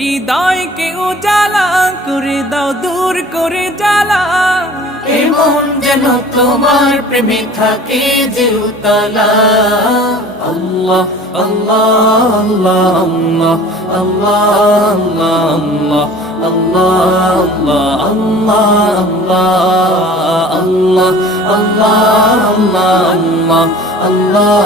হৃদয়কে উজালা করে দাও, দূর করে জ্বালা। এমন যেন তোমার প্রেমে থাকে যে উতলা। আল্লাহ আল্লাহ আল্লাহ আল্লাহ আল্লাহ আল্লাহ আল্লাহ আল্লাহ আল্লাহ আল্লাহ আল্লাহ